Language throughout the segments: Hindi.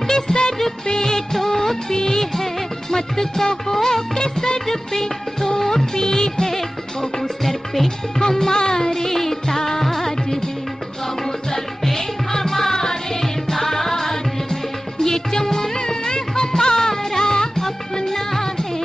कि सर पे टोपी है, मत कहो कि सर पे टोपी है, कहो सर पे हमारे ताज है, कहो सर पे हमारे ताज है, ये चमन हमारा अपना है।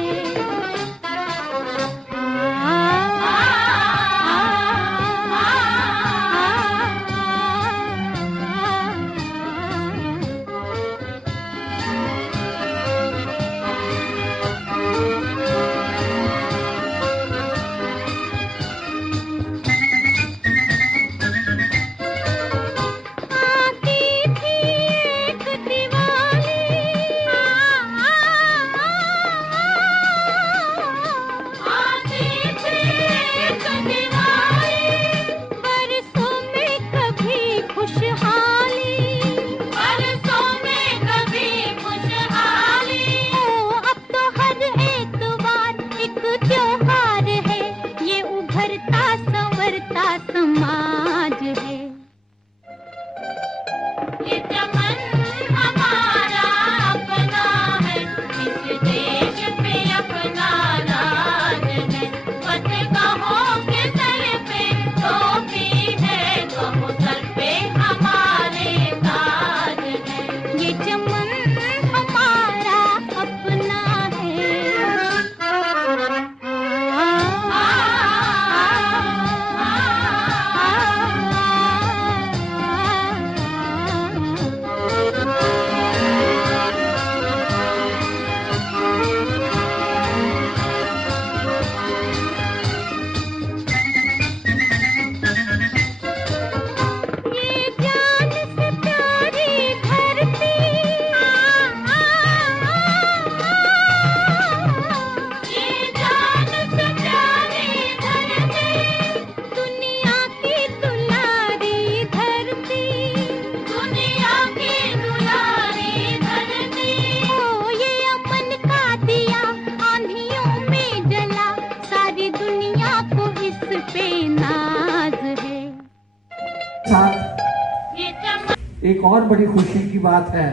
एक और बड़ी खुशी की बात है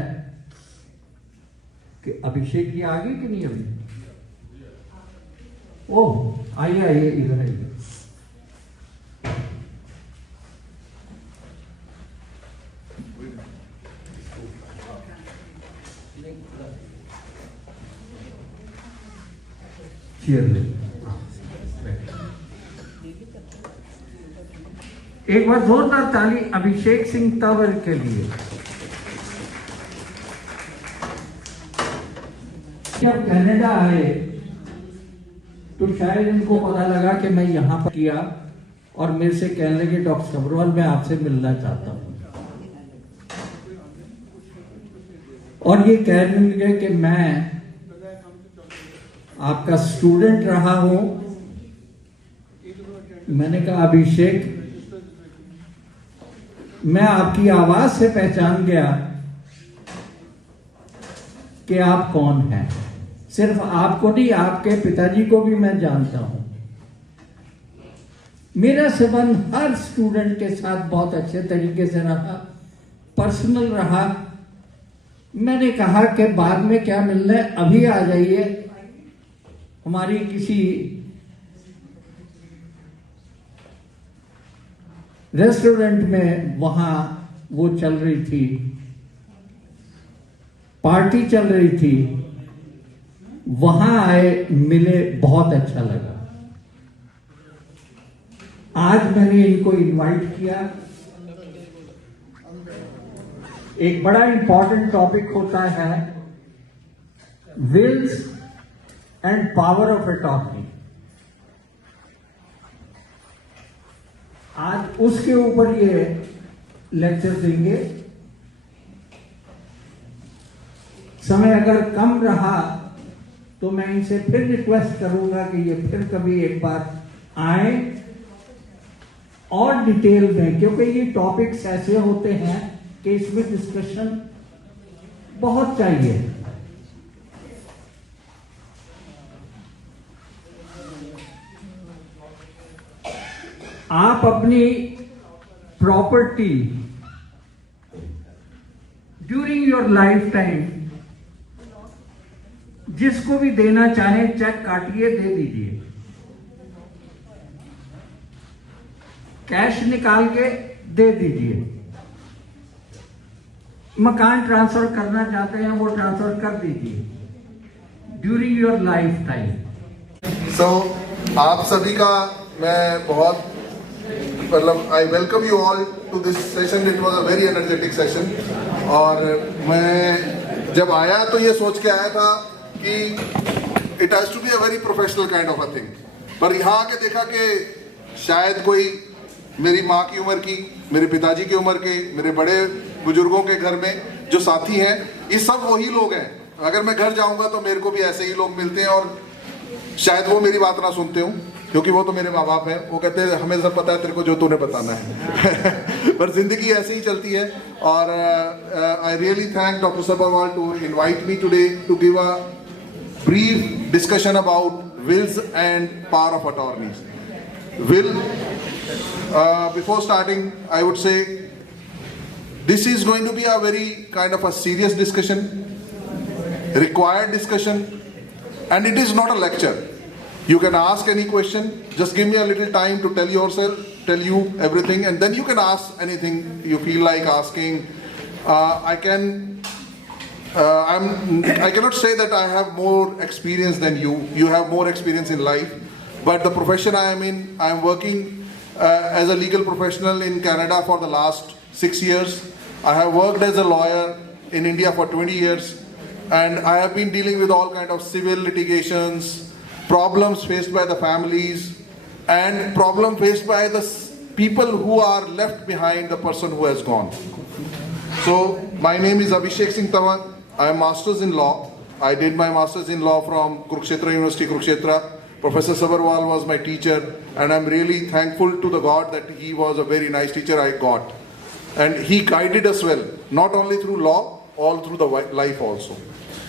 कि अभिषेक जी आ गए कि नहीं अभी? ओह आइए आइए, इधर आइए। एक बार जोरदार ताली अभिषेक सिंह तंवर के लिए। जब कनाडा आए तो शायद इनको पता लगा कि मैं यहां पर किया और मेरे से कहने लगे डॉक्टर सब्रवाल मैं आपसे मिलना चाहता हूं, और ये कहने लगे कि मैं आपका स्टूडेंट रहा हूं। मैंने कहा अभिषेक, मैं आपकी आवाज से पहचान गया कि आप कौन हैं। सिर्फ आपको नहीं, आपके पिताजी को भी मैं जानता हूं। मेरा संबंध हर स्टूडेंट के साथ बहुत अच्छे तरीके से रहा, पर्सनल रहा। मैंने कहा कि बाद में क्या मिलना है, अभी आ जाइए हमारी किसी रेस्टोरेंट में, वहां वो चल रही थी, पार्टी चल रही थी, वहां आए, मिले, बहुत अच्छा लगा। आज मैंने इनको इनवाइट किया। एक बड़ा इंपॉर्टेंट टॉपिक होता है wills and power of attorney. आज उसके ऊपर ये लेक्चर देंगे। समय अगर कम रहा तो मैं इनसे फिर रिक्वेस्ट करूंगा कि ये फिर कभी एक बार आए और डिटेल में, क्योंकि ये टॉपिक्स ऐसे होते हैं कि इसमें डिस्कशन बहुत चाहिए। आप अपनी property during your life time जिसको भी देना चाहे चेक काटिए, दे दीजिए, कैश निकाल के दे दीजिए। मकान ट्रांसफर करना चाहते हैं वो ट्रांसफर कर दीजिए ड्यूरिंग योर लाइफ टाइम। सो आप सभी का मैं बहुत मतलब I welcome you all to this session. It was a very energetic session. और मैं जब आया तो ये सोच के आया था कि it has to be a very professional kind of a thing, पर यहाँ आके देखा कि शायद कोई मेरी माँ की उम्र की, मेरे पिताजी की उम्र के, मेरे बड़े बुजुर्गों के घर में जो साथी हैं, ये सब वही लोग हैं। अगर मैं घर जाऊंगा तो मेरे को भी ऐसे ही लोग मिलते हैं और शायद वो मेरी बात ना सुनते हूँ, क्योंकि वो तो मेरे माँ बाप हैं। वो कहते हैं हमें सब पता है, तेरे को जो तूने बताना है। पर जिंदगी ऐसे ही चलती है। और I really thank doctor Sabbarwal to invite me today to give a brief discussion about wills and power of attorneys. Will, before starting, I would say this is going to be a very kind of a serious discussion, required discussion, and it is not a lecture. You can ask any question, just give me a little time to tell you everything, and then you can ask anything you feel like asking. I cannot say that I have more experience than you. You have more experience in life, but the profession I am in, I am working as a legal professional in Canada for the last 6 years. I have worked as a lawyer in India for 20 years, and I have been dealing with all kind of civil litigations, problems faced by the families, and problem faced by the people who are left behind the person who has gone. So my name is Abhishek Singh Tawar. I am Masters in Law. I did my Masters in Law from Kurukshetra University, Kurukshetra. Professor Sabharwal was my teacher, and I'm really thankful to the God that he was a very nice teacher I got. And he guided us well, not only through law, all through the life also.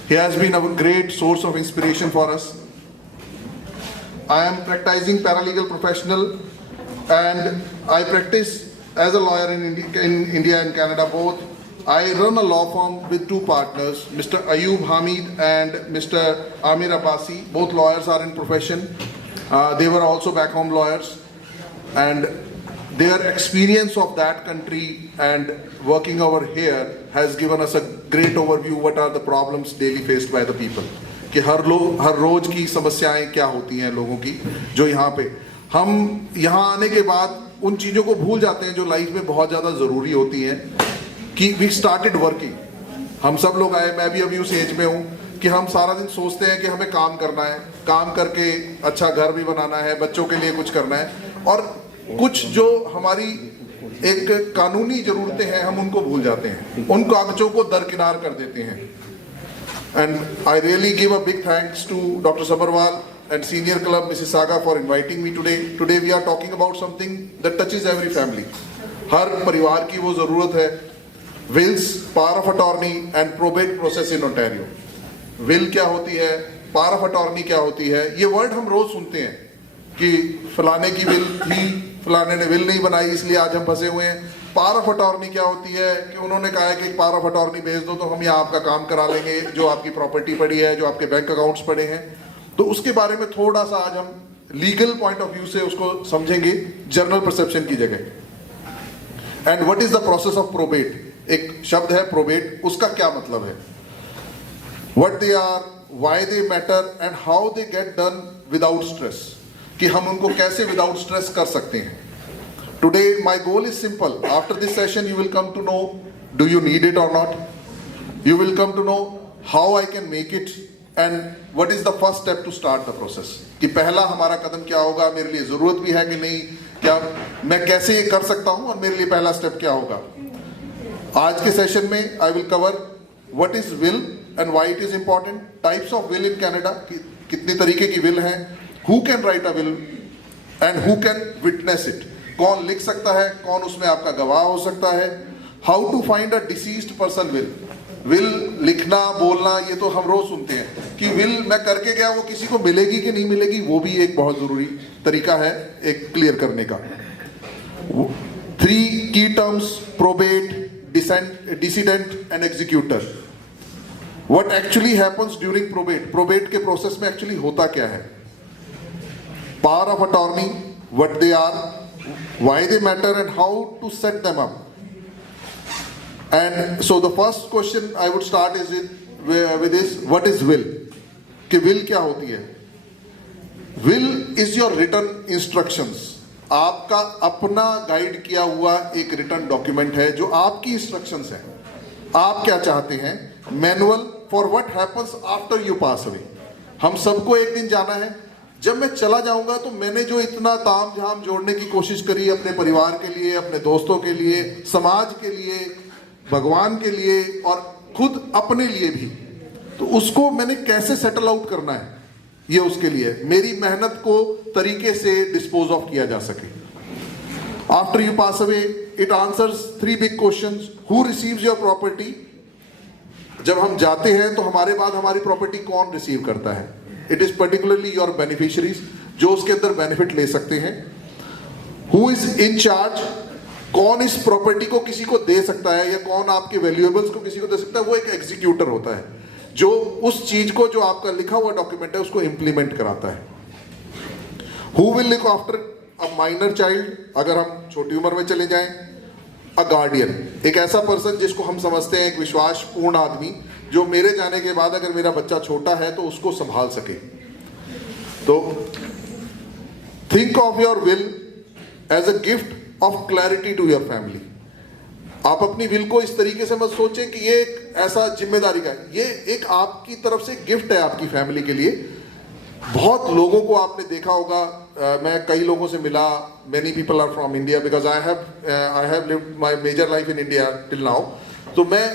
He has been a great source of inspiration for us. I am practicing paralegal professional, and I practice as a lawyer in India and Canada both. I run a law firm with 2 partners, Mr. Ayub Hamid and Mr. Amir Abbasi. Both lawyers are in profession. They were also back home lawyers, and their experience of that country and working over here has given us a great overview what are the problems daily faced by the people. कि हर रोज की समस्याएं क्या होती हैं लोगों की, जो यहाँ पे हम यहाँ आने के बाद उन चीज़ों को भूल जाते हैं जो लाइफ में बहुत ज़्यादा ज़रूरी होती हैं। कि वी स्टार्टेड वर्किंग, हम सब लोग आए, मैं भी अभी उस एज में हूँ कि हम सारा दिन सोचते हैं कि हमें काम करना है, काम करके अच्छा घर भी बनाना है, बच्चों के लिए कुछ करना है, और कुछ जो हमारी एक कानूनी ज़रूरतें हैं हम उनको भूल जाते हैं, उन कागजों को दरकिनार कर देते हैं। And I really give a big thanks to doctor Sabarwal and Senior Club Mississauga for inviting me today. Today we are talking about something that touches every family. हर परिवार की वो ज़रूरत है, wills, power of attorney and probate process in Ontario. will क्या होती है, power of attorney क्या होती है, ये वर्ड हम रोज सुनते हैं कि फलाने की will थी, फलाने ने will नहीं बनाई इसलिए आज हम फंसे हुए हैं। पावर ऑफ अटॉर्नी क्या होती है कि उन्होंने कहा है कि पावर ऑफ अटॉर्नी भेज दो तो हम यहाँ आपका काम करा लेंगे, जो आपकी प्रॉपर्टी पड़ी है, जो आपके बैंक अकाउंट्स पड़े हैं। तो उसके बारे में थोड़ा सा आज हम लीगल पॉइंट ऑफ व्यू से उसको समझेंगे, जर्नल परसेप्शन की जगह। And what is the process of probate, एक शब्द है प्रोबेट, उसका क्या मतलब है, what they are, why they matter and how they get done without stress, कि हम उनको कैसे विदाउट स्ट्रेस कर सकते हैं। Today my goal is simple, after this session you will come to know do you need it और not, you will come to know how I can make it and what is the first step to start the process, कि पहला हमारा कदम क्या होगा, मेरे लिए जरूरत भी है कि नहीं, क्या मैं कैसे ये कर सकता हूं और मेरे लिए पहला स्टेप क्या होगा। आज के सेशन में I will cover what is will and why it is important, types of will in Canada, कितने तरीके की विल हैं, who can write a will and who can witness it, कौन लिख सकता है, कौन उसमें आपका गवाह हो सकता है, how to find a deceased person will. Will लिखना बोलना ये तो हम रोज सुनते हैं कि विल मैं करके गया, वो किसी को मिलेगी कि नहीं मिलेगी, वो भी एक बहुत जरूरी तरीका है एक क्लियर करने का। 3 की terms, probate, decedent and executor. What actually happens during probate, probate के प्रोसेस में एक्चुअली होता क्या है, power of attorney, what they are, why they matter and how to set them up. And so the first question I would start is with this, what is will? कि will क्या होती है? Will is your written instructions. आपका अपना गाइड किया हुआ एक रिटर्न डॉक्यूमेंट है जो आपकी इंस्ट्रक्शंस है. आप क्या चाहते हैं? Manual for what happens after you pass away. हम सबको एक दिन जाना है. जब मैं चला जाऊंगा तो मैंने जो इतना ताम झाम जोड़ने की कोशिश करी अपने परिवार के लिए, अपने दोस्तों के लिए, समाज के लिए, भगवान के लिए और खुद अपने लिए भी, तो उसको मैंने कैसे सेटल आउट करना है, ये उसके लिए मेरी मेहनत को तरीके से डिस्पोज ऑफ किया जा सके. After you pass away it answers 3 big questions. Who receives your property. जब हम जाते हैं तो हमारे बाद हमारी प्रॉपर्टी कौन रिसीव करता है? It is particularly your beneficiaries, जो उसके अंदर बेनिफिट ले सकते हैं. Who is in charge. कौन इस प्रॉपर्टी को किसी को दे सकता है या कौन आपके वैल्यूएबल्स को किसी को दे सकता है? वो एक एग्जीक्यूटर होता है जो उस चीज को, जो आपका लिखा हुआ डॉक्यूमेंट है, उसको इंप्लीमेंट कराता है. Who will look after a minor child. अगर हम छोटी उम्र में चले जाएं, अ गार्डियन, एक ऐसा पर्सन जिसको हम समझते हैं एक विश्वासपूर्ण आदमी, जो मेरे जाने के बाद अगर मेरा बच्चा छोटा है तो उसको संभाल सके. तो think of your will as a gift of clarity to your family. आप अपनी विल को इस तरीके से मत सोचें कि ये एक ऐसा जिम्मेदारी का है. ये एक आपकी तरफ से गिफ्ट है आपकी फैमिली के लिए. बहुत लोगों को आपने देखा होगा, मैं कई लोगों से मिला. Many people are from India because I have lived my major life in India till now. तो मैं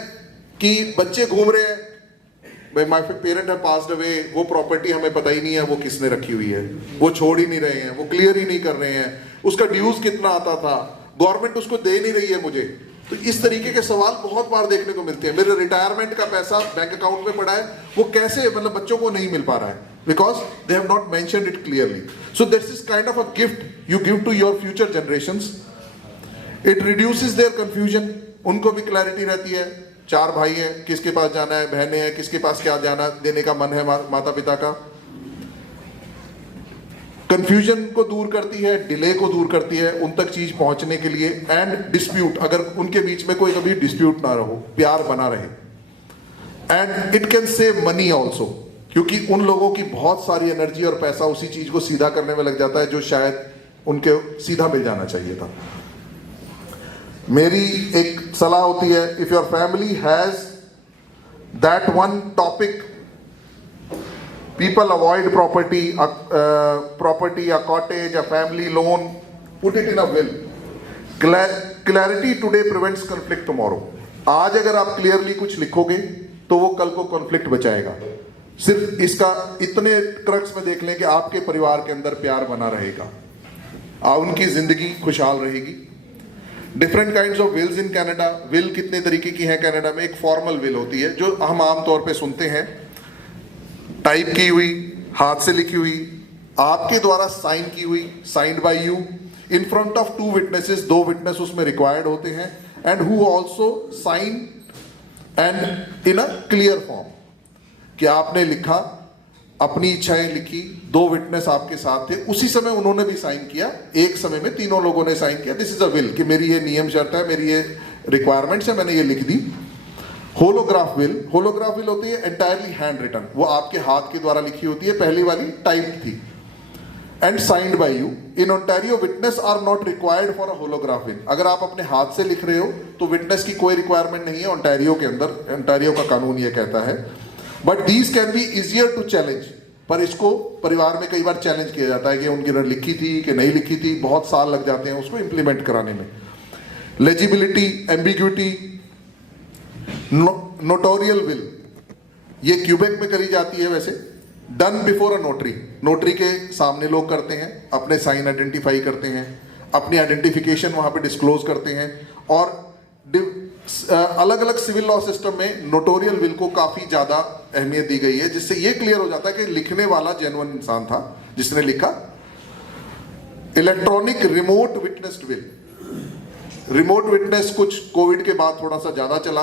कि बच्चे घूम रहे हैं, my parent have passed away, वो प्रॉपर्टी हमें पता ही नहीं है वो किसने रखी हुई है, वो छोड़ ही नहीं रहे हैं, वो क्लियर ही नहीं कर रहे हैं, उसका ड्यूज कितना आता था, गवर्नमेंट उसको दे नहीं रही है मुझे. तो इस तरीके के सवाल बहुत बार देखने को मिलते हैं. मेरे रिटायरमेंट का पैसा बैंक अकाउंट में पड़ा है, वो कैसे, मतलब बच्चों को नहीं मिल पा रहा है, because they have not mentioned it clearly. So this is kind of a gift you give to your future generations. It reduces their confusion. उनको भी क्लैरिटी रहती है. 4 भाई हैं, किसके पास जाना है, बहनें हैं, किसके पास क्या जाना देने का मन है माता पिता का. कंफ्यूजन को दूर करती है, डिले को दूर करती है उन तक चीज पहुंचने के लिए. एंड डिस्प्यूट, अगर उनके बीच में कोई कभी डिस्प्यूट ना रहो, प्यार बना रहे. And it can save money also, क्योंकि उन लोगों की बहुत सारी एनर्जी और पैसा उसी चीज को सीधा करने में लग जाता है जो शायद उनके सीधा मिल जाना चाहिए था. मेरी एक सलाह होती है, if your family has that one topic, people avoid property, a cottage, a family loan, put it in a will. Clarity today prevents conflict tomorrow. आज अगर आप क्लियरली कुछ लिखोगे तो वो कल को कॉन्फ्लिक्ट बचाएगा. सिर्फ इसका इतने क्रक्स में देख लें कि आपके परिवार के अंदर प्यार बना रहेगा, उनकी जिंदगी खुशहाल रहेगी. Different kinds of wills in Canada. Will कितने तरीके की है कनाडा में? एक फॉर्मल विल होती है जो हम आमतौर पे सुनते हैं, टाइप की हुई, हाथ से लिखी हुई, आपके द्वारा साइन की हुई, signed by you, in front of 2 witnesses. 2 witness उसमें रिक्वायर्ड होते हैं. And who also sign and in a clear form, कि आपने लिखा, अपनी इच्छाएं लिखी, 2 विटनेस आपके साथ थे, उसी समय उन्होंने भी साइन किया, एक समय में तीनों लोगों ने साइन किया. दिस इज अ विल, कि मेरी ये नियम शर्त है, मेरी ये रिक्वायरमेंट्स है, मैंने ये लिख दी. Holograph will. होलोग्राफ विल होती है एंटायरली हैंड रिटन, वो आपके हाथ के द्वारा लिखी होती है. पहली वाली टाइप थी. And signed by you. In Ontario witness are not required for a holograph will. अगर आप अपने हाथ से लिख रहे हो तो विटनेस की कोई रिक्वायरमेंट नहीं है ओंटारियो के अंदर. ओंटारियो का कानून ये कहता है. But these can be easier to challenge. पर इसको परिवार में कई बार चैलेंज किया जाता है कि उनकी लिखी थी कि नहीं लिखी थी, बहुत साल लग जाते हैं उसको इंप्लीमेंट कराने में. Legibility, ambiguity. नोटोरियल विल, ये क्यूबेक में करी जाती है वैसे. Done before a notary. Notary के सामने लोग करते हैं, अपने साइन आइडेंटिफाई करते हैं, अपनी आइडेंटिफिकेशन वहां पे डिस्क्लोज करते हैं. और अलग अलग सिविल लॉ सिस्टम में नोटोरियल विल को काफी ज्यादा अहमियत दी गई है, जिससे ये क्लियर हो जाता है कि लिखने वाला जेन्युइन इंसान था जिसने लिखा. Electronic remote witnessed will. Remote witness कुछ कोविड के बाद थोड़ा सा ज्यादा चला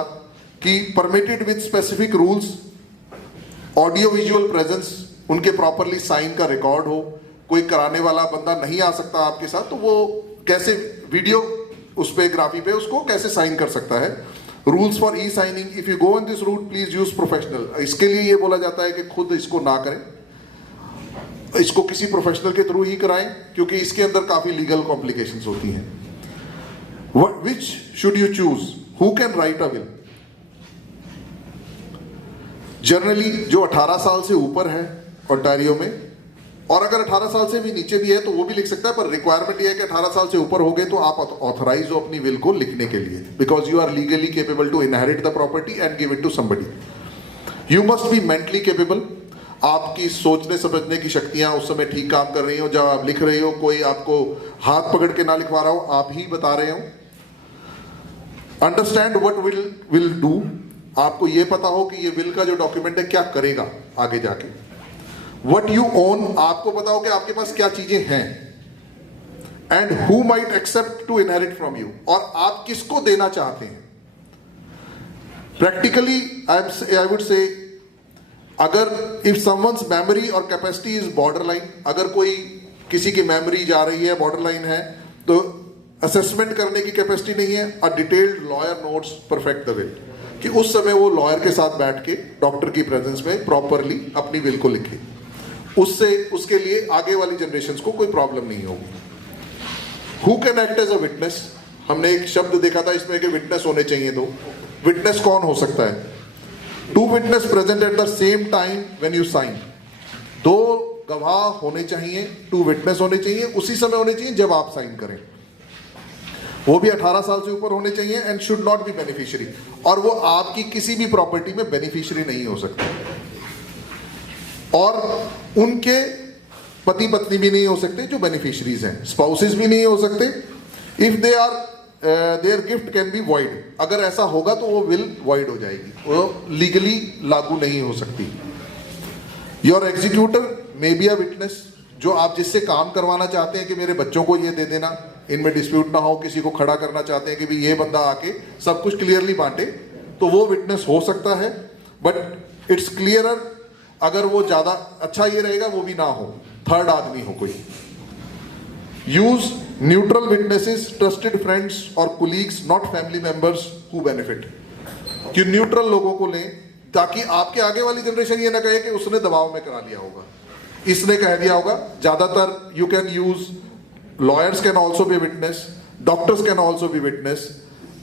कि permitted with specific rules, audio visual presence, उनके प्रॉपरली साइन का रिकॉर्ड हो, कोई कराने वाला बंदा नहीं आ सकता आपके साथ तो वो कैसे वीडियो उस पे ग्राफी पे उसको कैसे साइन कर सकता है। Rules for e signing, if you go in this route please use professional, इसके लिए ये बोला जाता है कि खुद इसको ना करें, इसको किसी प्रोफेशनल के थ्रू ही कराएं क्योंकि इसके अंदर काफी लीगल कॉम्प्लिकेशंस होती हैं। Which should you choose, who can write a will? Generally जो 18 साल से ऊपर है ओंटारियो में, और अगर 18 साल से भी नीचे भी है तो वो भी लिख सकता है, पर रिक्वायरमेंट ये है कि 18 साल से ऊपर हो गए तो आप ऑथराइज हो अपनी विल को लिखने के लिए, because you are legally capable to inherit the property and give it to somebody. You must be mentally capable, आपकी सोचने समझने की शक्तियां उस समय ठीक काम कर रही हो, जब आप लिख रहे हो कोई आपको हाथ पकड़ के ना लिखवा रहा हो, आप ही बता रहे हो। अंडरस्टैंड व्हाट विल डू, आपको ये पता हो कि ये विल का जो डॉक्यूमेंट है क्या करेगा आगे जाके। व्हाट यू ओन, आपको पता हो कि आपके पास क्या चीजें हैं। And who might accept to inherit from you, और आप किसको देना चाहते हैं। प्रैक्टिकली आई वुड से, अगर इफ समवंस मेमोरी और कैपेसिटी इज बॉर्डर लाइन, अगर कोई किसी की मेमोरी जा रही है बॉर्डर लाइन है तो असेसमेंट करने की कैपेसिटी नहीं है, a detailed lawyer notes perfect the will, कि उस समय वो लॉयर के साथ बैठ के डॉक्टर की प्रेजेंस में प्रॉपरली अपनी विल को लिखे, उससे उसके लिए आगे वाली जनरेशन को कोई प्रॉब्लम नहीं होगी। Who can act as a witness, हमने एक शब्द देखा था इसमें कि विटनेस होने चाहिए, तो विटनेस कौन हो सकता है। Two witness present at the same time when you sign, दो गवाह होने चाहिए, टू विटनेस होने चाहिए, उसी समय होने चाहिए जब आप साइन करें, वो भी 18 साल से ऊपर होने चाहिए, and should not be beneficiary, और वो आपकी किसी भी प्रॉपर्टी में बेनिफिशियरी नहीं हो सकते, और उनके पति पत्नी भी नहीं हो सकते जो बेनिफिशियरीज हैं, स्पाउसेस भी नहीं हो सकते। If they are their gift can be void, अगर ऐसा होगा तो वो विल वॉइड हो जाएगी, वो लीगली लागू नहीं हो सकती। Your executor may be a witness, जो आप जिससे काम करवाना चाहते हैं कि मेरे बच्चों को ये दे देना, इनमें डिस्प्यूट ना हो, किसी को खड़ा करना चाहते हैं कि भाई ये बंदा आके सब कुछ क्लियरली बांटे, तो वो विटनेस हो सकता है। बट इट्स क्लियरर, अगर वो ज्यादा अच्छा ये रहेगा वो भी ना हो, थर्ड आदमी हो कोई। Use neutral witnesses, trusted friends और colleagues, not family members who benefit, कि न्यूट्रल लोगों को लें ताकि आपके आगे वाली जनरेशन ये ना कहे कि उसने दबाव में करा लिया होगा, इसने कह दिया होगा। ज्यादातर you can use lawyers can also be witness, doctors can also be witness,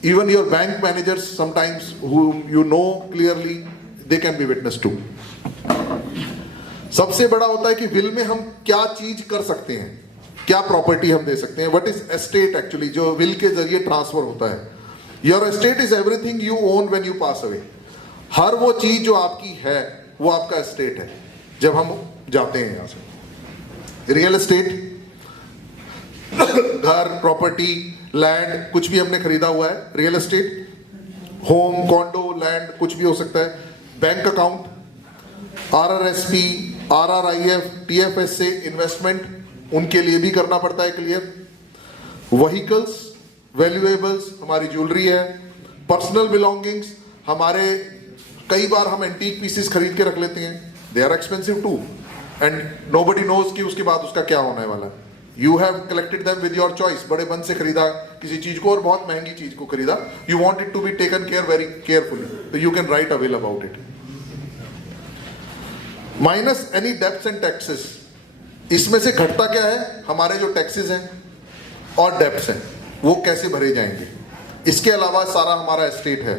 even your bank managers sometimes whom you know clearly they can be witness too। सबसे बड़ा होता है कि विल में हम क्या चीज कर सकते हैं, क्या प्रॉपर्टी हम दे सकते हैं। व्हाट इज एस्टेट एक्चुअली, जो विल के जरिए ट्रांसफर होता है। Your estate is everything you own when you pass away, हर वो चीज जो आपकी है वो आपका एस्टेट है जब हम जाते हैं यहां से। रियल एस्टेट, घर, प्रॉपर्टी, लैंड, कुछ भी हमने खरीदा हुआ है, real estate, home, condor, land, कुछ भी हो सकता है। Bank account, RRSP, RRIF, TFSA, investment, उनके लिए भी करना पड़ता है क्लियर। व्हीकल्स, वैल्यूएबल्स, हमारी ज्वेलरी है। पर्सनल बिलोंगिंग्स, हमारे कई बार हम एंटीक पीसेस खरीद के रख लेते हैं, they are expensive too, and nobody knows कि उसके बाद उसका क्या होने वाला है। You have collected them with your choice, बड़े मन से खरीदा किसी चीज को और बहुत महंगी चीज को खरीदा, you want it to be taken care very carefully, तो you can write a will about it. Minus any debts and taxes, इसमें से घटता क्या है, हमारे जो टैक्सेस हैं और डेब्ट्स हैं वो कैसे भरे जाएंगे। इसके अलावा सारा हमारा एस्टेट है।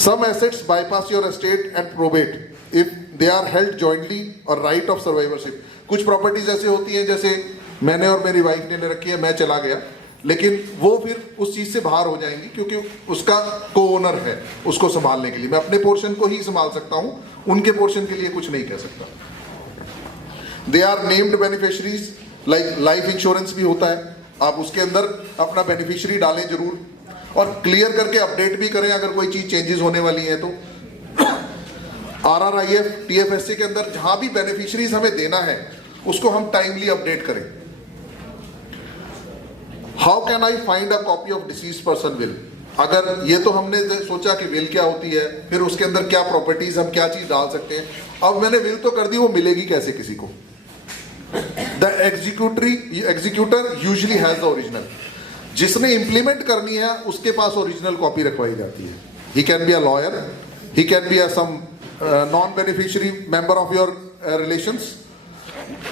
Some assets bypass your estate and probate if they are held jointly और राइट ऑफ सर्वाइवरशिप। कुछ प्रॉपर्टीज ऐसे होती हैं जैसे मैंने और मेरी वाइफ ने रखी है, मैं चला गया, लेकिन वो फिर उस चीज से बाहर हो जाएंगी क्योंकि उसका को ओनर है उसको संभालने के लिए। मैं अपने पोर्शन को ही संभाल सकता हूं, उनके पोर्शन के लिए कुछ नहीं कह सकता। They are named beneficiaries, like life insurance भी होता है, आप उसके अंदर अपना बेनिफिशियरी डालें जरूर, और क्लियर करके अपडेट भी करें अगर कोई चीज चेंजेस होने वाली है तो। RRIF, TFSA के अंदर जहां भी बेनिफिशियरीज हमें देना है उसको हम टाइमली अपडेट करें। How can I find a copy of disease person will? अगर ये तो हमने सोचा कि विल क्या होती है, फिर उसके अंदर क्या प्रॉपर्टीज, हम क्या चीज डाल सकते हैं। अब मैंने विल तो कर दी, वो मिलेगी कैसे किसी को? The executor usually has the original. जिसने इंप्लीमेंट करनी है उसके पास ओरिजिनल कॉपी रखवाई जाती है। He can be a lawyer, he can be a some non beneficiary member of your relations.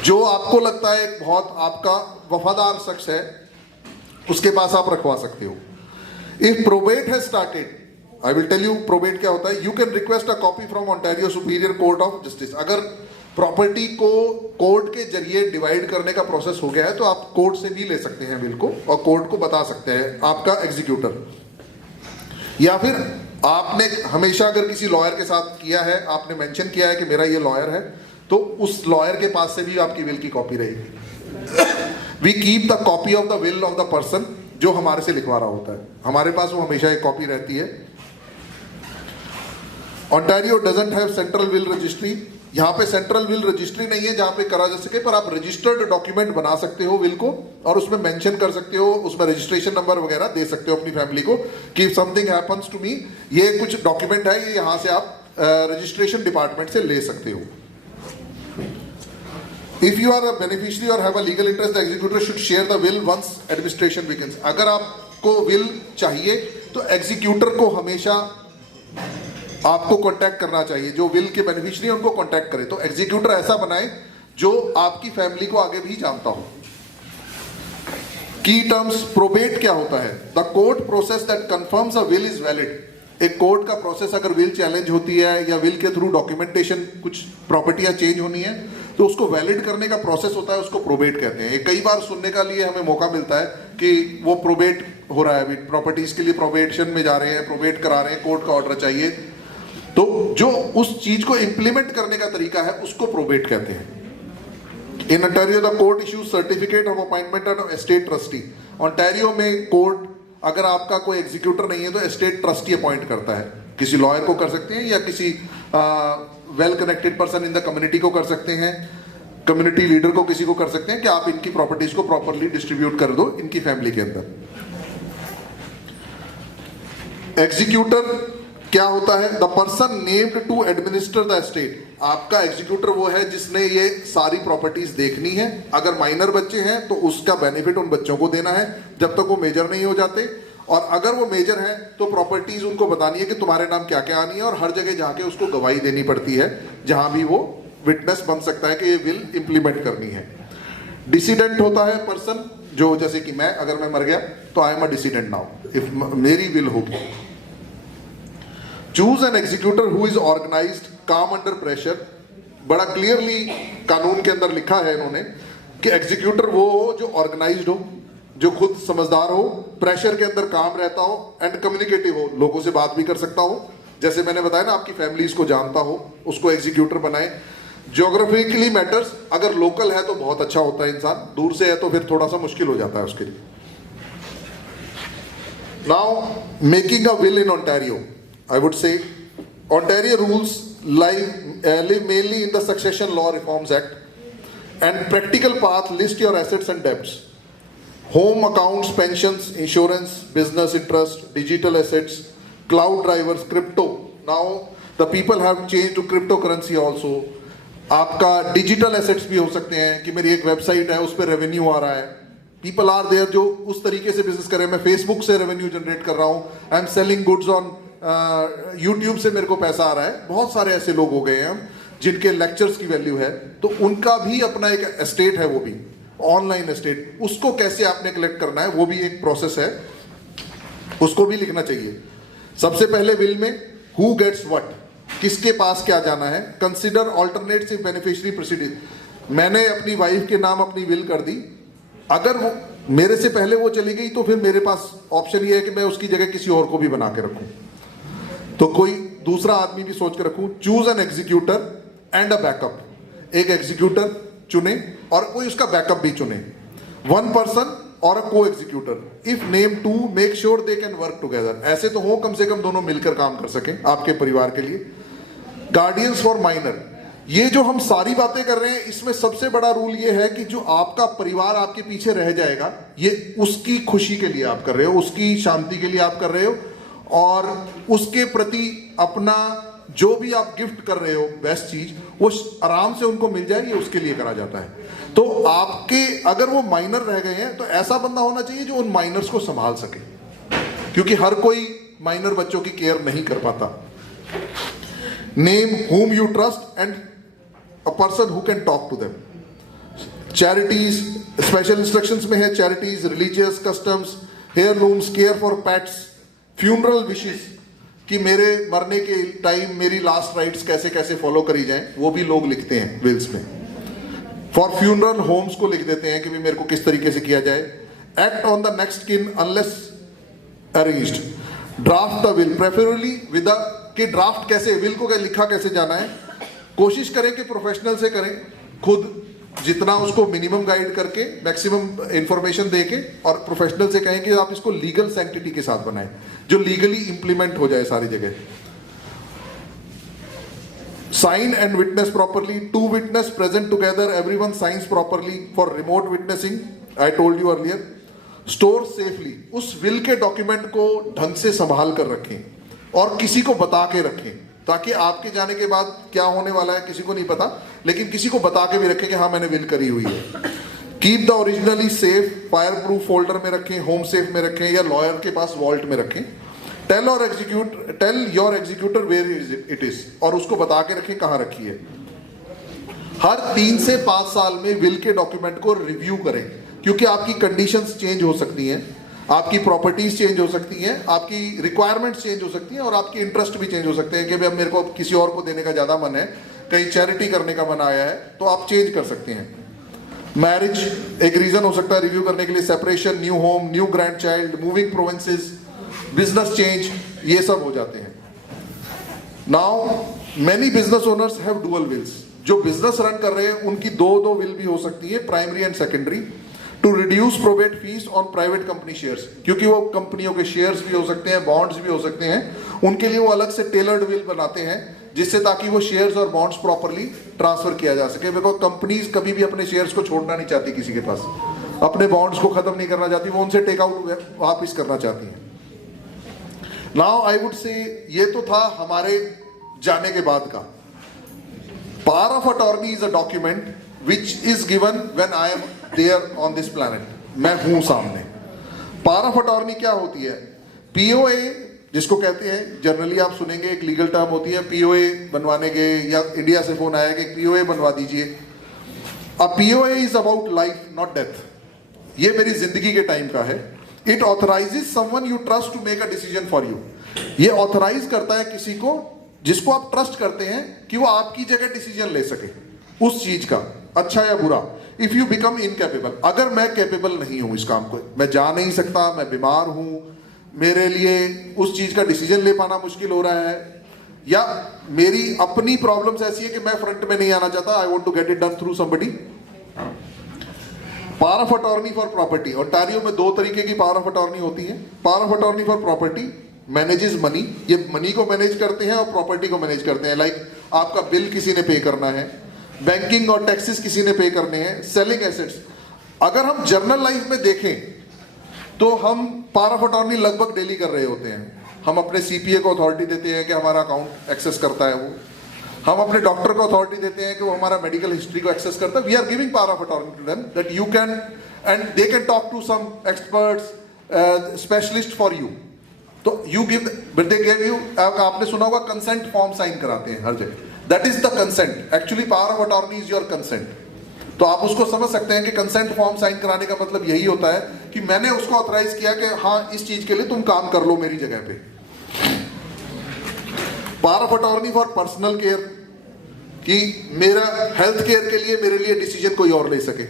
जो आपको लगता है एक बहुत आपका वफादार शख्स है, उसके पास आप रखवा सकते हो। If probate has started, I will tell you probate क्या होता है। You can request a copy from Ontario Superior Court of Justice. अगर प्रॉपर्टी को कोर्ट के जरिए डिवाइड करने का प्रोसेस हो गया है तो आप कोर्ट से भी ले सकते हैं बिल को, और कोर्ट को बता सकते हैं आपका एग्जीक्यूटर। या फिर आपने हमेशा अगर किसी लॉयर के साथ किया है, आपने मेंशन किया है कि मेरा ये लॉयर है, तो उस लॉयर के पास से भी आपकी विल की कॉपी रहेगी। We keep the copy of the will of the person, जो हमारे से लिखवा रहा होता है, हमारे पास वो हमेशा एक कॉपी रहती है। Ontario doesn't have central will registry. यहाँ पे सेंट्रल विल रजिस्ट्री नहीं है जहां पे करा जा सके, पर आप रजिस्टर्ड डॉक्यूमेंट बना सकते हो विल को, और उसमें मेंशन कर सकते हो, उसमें रजिस्ट्रेशन नंबर वगैरह दे सकते हो अपनी फैमिली को कि समथिंग हैपन्स टू मी, ये कुछ डॉक्यूमेंट है, ये यहाँ से आप रजिस्ट्रेशन डिपार्टमेंट से ले सकते हो। If you are a beneficiary or have a legal interest, the executor should share the will once administration begins. अगर आपको विल चाहिए तो एग्जीक्यूटर को हमेशा आपको कांटेक्ट करना चाहिए। जो विल के बेनिफिशियरी उनको कांटेक्ट करे। तो एग्जीक्यूटर ऐसा बनाए जो आपकी फैमिली को आगे भी जानता हो। की टर्म्स, प्रोबेट क्या होता है? The court process that confirms a will is valid. एक कोर्ट का प्रोसेस, अगर विल चैलेंज होती है या विल के थ्रू डॉक्यूमेंटेशन कुछ प्रॉपर्टियां चेंज होनी है तो उसको वैलिड करने का प्रोसेस होता है, उसको प्रोबेट कहते हैं। कई बार सुनने का लिए हमें मौका मिलता है कि वो प्रोबेट हो रहा है, प्रॉपर्टीज के लिए प्रोबेशन में जा रहे हैं, प्रोबेट करा रहे हैं, कोर्ट का ऑर्डर चाहिए, तो जो उस चीज को इंप्लीमेंट करने का तरीका है उसको प्रोबेट कहते हैं। In Ontario the court issues certificate of appointment of estate trustee. Ontario में कोर्ट, अगर आपका कोई एग्जीक्यूटर नहीं है तो एस्टेट ट्रस्टी अपॉइंट करता है। किसी लॉयर को कर सकते हैं या किसी well connected person in the community को कर सकते हैं, कम्युनिटी लीडर को किसी को कर सकते हैं कि आप इनकी प्रॉपर्टीज को प्रॉपर्ली डिस्ट्रीब्यूट कर दो इनकी फैमिली के अंदर। एग्जीक्यूटर क्या होता है? The person named to administer the estate. आपका एग्जीक्यूटर वो है जिसने ये सारी प्रॉपर्टीज देखनी है। अगर माइनर बच्चे हैं तो उसका बेनिफिट उन बच्चों को देना है जब तक वो मेजर नहीं हो जाते, और अगर वो मेजर हैं तो प्रॉपर्टीज उनको बतानी है कि तुम्हारे नाम क्या क्या आनी है, और हर जगह जाके उसको गवाही देनी पड़ती है जहां भी वो विटनेस बन सकता है कि ये विल इंप्लीमेंट करनी है। डिसीडेंट होता है पर्सन, जो जैसे कि मैं, अगर मैं मर गया तो I am a decedent now if मेरी विल होगी। Choose an executor who is organized, calm under pressure. बड़ा क्लियरली कानून के अंदर लिखा है इन्होंने कि एग्जीक्यूटर वो हो जो ऑर्गेनाइज्ड हो, जो खुद समझदार हो, प्रेशर के अंदर काम रहता हो, एंड कम्युनिकेटिव हो, लोगों से बात भी कर सकता हो। जैसे मैंने बताया ना, आपकी फैमिलीज को जानता हो, उसको एग्जीक्यूटर बनाए। ज्योग्राफिकली मैटर्स, अगर लोकल है तो बहुत अच्छा होता है इंसान, दूर से है तो फिर थोड़ा सा मुश्किल हो जाता है उसके लिए। Now making a will in Ontario, I would say Ontario rules live mainly in the Succession Law Reforms Act, and practical path list your assets and debts. Home accounts, pensions, insurance, business interest, digital assets, cloud drivers, crypto. Now the people have changed to cryptocurrency also. आपका डिजिटल एसेट्स भी हो सकते हैं कि मेरी एक वेबसाइट है उस पर रेवेन्यू आ रहा है। पीपल आर देयर जो उस तरीके से बिजनेस कर रहे हैं। मैं फेसबुक से रेवेन्यू जनरेट कर रहा हूँ, I am selling goods on YouTube से मेरे को पैसा आ रहा है। बहुत सारे ऐसे लोग हो गए हैं जिनके लेक्चर्स की वैल्यू है, तो उनका भी अपना एक एस्टेट है, वो भी ऑनलाइन एस्टेट। उसको कैसे आपने कलेक्ट करना है वो भी एक प्रोसेस है, उसको भी लिखना चाहिए। सबसे पहले विल में हु गेट्स व्हाट, किसके पास क्या जाना है। Consider alternative beneficiary proceeding. मैंने अपनी वाइफ के नाम अपनी विल कर दी, अगर वो मेरे से पहले वो चली गई तो फिर मेरे पास ऑप्शन ये है कि मैं उसकी जगह किसी और को भी बना के रखूं, तो कोई दूसरा आदमी भी सोच के रखूं। Choose an executor and a backup. एक एग्जीक्यूटर चुने और कोई उसका बैकअप भी चुने। वन पर्सन और a co executor. If name two, make sure they can work together. ऐसे तो हो कम से कम दोनों मिलकर काम कर सकें आपके परिवार के लिए। Guardians for minor. ये जो हम सारी बातें कर रहे हैं, इसमें सबसे बड़ा रूल ये है कि जो आपका परिवार आपके पीछे रह जाएगा, ये उसकी खुशी के लिए आप कर रहे हो, उसकी शांति के लिए आप कर रहे हो, और उसके प्रति अपना जो भी आप गिफ्ट कर रहे हो बेस्ट चीज, वो आराम से उनको मिल जाए, ये उसके लिए करा जाता है। तो आपके अगर वो माइनर रह गए हैं तो ऐसा बंदा होना चाहिए जो उन माइनर्स को संभाल सके, क्योंकि हर कोई माइनर बच्चों की केयर नहीं कर पाता। Name whom you trust and a person who can talk to them. Charities, special instructions में है charities, religious customs, heirlooms, care for pets, funeral wishes, कि मेरे मरने के टाइम मेरी लास्ट राइट्स कैसे कैसे फॉलो करी जाएं, वो भी लोग लिखते हैं विल्स में। फॉर फ्यूनरल होम्स को लिख देते हैं कि भी मेरे को किस तरीके से किया जाए। एक्ट ऑन द नेक्स्ट किन unless arranged. Draft the will preferably with कि ड्राफ्ट कैसे, विल को लिखा कैसे जाना है, कोशिश करें कि प्रोफेशनल से करें, खुद जितना उसको मिनिमम गाइड करके मैक्सिमम इंफॉर्मेशन देके, और प्रोफेशनल से कहें कि आप इसको लीगल सैंक्टिटी के साथ बनाएं जो लीगली इंप्लीमेंट हो जाए सारी जगह। Sign and witness properly, two witness present together, everyone signs properly for remote witnessing, I told you earlier. Store safely, उस विल के डॉक्यूमेंट को ढंग से संभाल कर रखें और किसी को बता के रखें, ताकि आपके जाने के बाद क्या होने वाला है किसी को नहीं पता, लेकिन किसी को बता के भी रखें कि हाँ मैंने विल करी हुई है। Keep the originally safe, fire proof folder में रखें, होम सेफ में रखें, या लॉयर के पास वॉल्ट में रखें। Tell your executor where it is, और उसको बता के रखें कहाँ रखी है। हर 3 से 5 साल में विल के डॉक्यूमेंट को रिव्यू करें, क्योंकि आपकी कंडीशंस चेंज हो सकती हैं, आपकी प्रॉपर्टीज चेंज हो सकती हैं, आपकी रिक्वायरमेंट्स चेंज हो सकती हैं, और आपके इंटरेस्ट भी चेंज हो सकते हैं कि भाई अब मेरे को किसी और को देने का ज्यादा मन है, कहीं चैरिटी करने का मन आया है, तो आप चेंज कर सकते हैं। मैरिज एक रीजन हो सकता है रिव्यू करने के लिए, separation, new home, new grandchild, moving provinces, business change, ये सब हो जाते हैं। Now many business owners have dual wills. जो बिजनेस रन कर रहे हैं उनकी दो विल भी हो सकती है, primary and secondary, to reduce probate fees on private company shares, क्योंकि वो कंपनियों के शेयर्स भी हो सकते हैं, बॉन्ड्स भी हो सकते हैं, उनके लिए वो अलग से टेलर्ड विल बनाते हैं, जिससे ताकि वो शेयर्स और बॉन्ड्स प्रॉपरली ट्रांसफर किया जा सके। बिकॉज कंपनीज कभी भी अपने शेयर्स को छोड़ना नहीं चाहती किसी के पास, अपने बॉन्ड्स को खत्म नहीं करना चाहती, वो उनसे टेक आउट वापिस करना चाहती हैं। नाउ आई वुड से ये तो था हमारे जाने के बाद का। Power of attorney is a document which is given when I am there on this planet, मैं हूं सामने। पावर ऑफ अटॉर्नी क्या होती है? पीओए जिसको कहते हैं, जनरली आप सुनेंगे एक लीगल टर्म होती है, पीओए बनवाने के, या इंडिया से फोन आया कि पीओए बनवा दीजिए। A P O A is about life not death. ये मेरी जिंदगी के टाइम का है। It authorizes someone you trust to make a decision for you. ये ऑथराइज करता है किसी को जिसको आप ट्रस्ट करते हैं कि वो आपकी जगह डिसीजन ले सके उस चीज का, अच्छा या बुरा। इफ यू बिकम इनकैपेबल, अगर मैं कैपेबल नहीं हूं इस काम को, मैं जा नहीं सकता, मैं बीमार हूं, मेरे लिए उस चीज का डिसीजन ले पाना मुश्किल हो रहा है, या मेरी अपनी प्रॉब्लम्स ऐसी है कि मैं फ्रंट में नहीं आना चाहता, I want to get it done through somebody. Power of attorney for property, Ontario में 2 तरीके की पावर ऑफ अटॉर्नी होती है। Power of attorney for property manages money, ये मनी को मैनेज करते हैं और प्रॉपर्टी को मैनेज करते हैं। लाइक आपका बिल किसी ने पे करना है, बैंकिंग और टैक्सेस किसी ने पे करने हैं, सेलिंग एसेट्स। अगर हम जर्नल लाइफ में देखें तो हम पावर ऑफ अटॉर्नी लगभग डेली कर रहे होते हैं। हम अपने सीपीए को अथॉरिटी देते हैं कि हमारा अकाउंट एक्सेस करता है वो, हम अपने डॉक्टर को अथॉरिटी देते हैं कि वो हमारा मेडिकल हिस्ट्री को एक्सेस करता है। We are giving power of attorney to them that you can and they can talk to some experts, specialist for you. तो you give, but they give you, आपने सुना होगा कंसेंट फॉर्म साइन कराते हैं हर जगह, that is the consent. Actually power of attorney is your consent. तो आप उसको समझ सकते हैं कि कंसेंट फॉर्म साइन कराने का मतलब यही होता है कि मैंने उसको ऑथराइज किया कि हाँ इस चीज के लिए तुम काम कर लो मेरी जगह पे। Power of attorney for personal care, कि मेरा हेल्थ केयर के लिए मेरे लिए डिसीजन कोई और ले सके,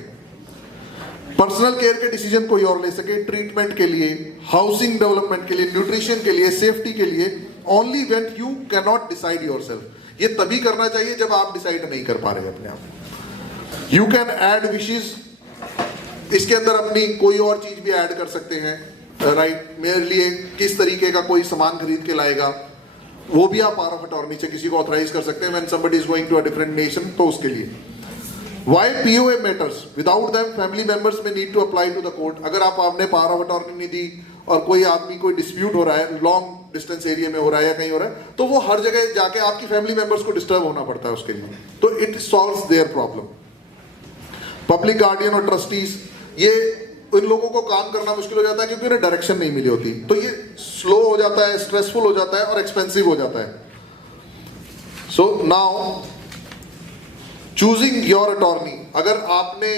पर्सनल केयर के डिसीजन कोई और ले सके, ट्रीटमेंट के लिए, हाउसिंग डेवलपमेंट के लिए, न्यूट्रिशन के लिए, सेफ्टी के लिए, only when you can not decide yourself. ये तभी करना चाहिए जब आप डिसाइड नहीं कर पा रहे अपने आप। यू कैन ऐड विशेस, इसके अंदर अपनी कोई और चीज भी ऐड कर सकते हैं, राइट? मेरे लिए किस तरीके का कोई सामान खरीद के लाएगा, वो भी आप पावर ऑफ अटॉर्नी से किसी को ऑथराइज कर सकते हैं when somebody is going to a different nation, तो उसके लिए Why POA matters? Without them, family members may need to apply to the court. अगर आपने पावर ऑफ अटॉर्नी नहीं दी और कोई आदमी कोई डिस्प्यूट हो रहा है, लॉन्ग डिस्टेंस एरिया में हो रहा है या कहीं हो रहा है, तो वो हर जगह जाके आपकी फैमिली मेंबर्स को डिस्टर्ब होना पड़ता है उसके लिए, तो it solves their problem. Public guardian और ट्रस्टीज, ये इन लोगों को काम करना मुश्किल हो जाता है क्योंकि उन्हें डायरेक्शन नहीं मिली होती, तो ये स्लो हो जाता है, स्ट्रेसफुल हो जाता है और एक्सपेंसिव हो जाता है. So now choosing your attorney, अगर आपने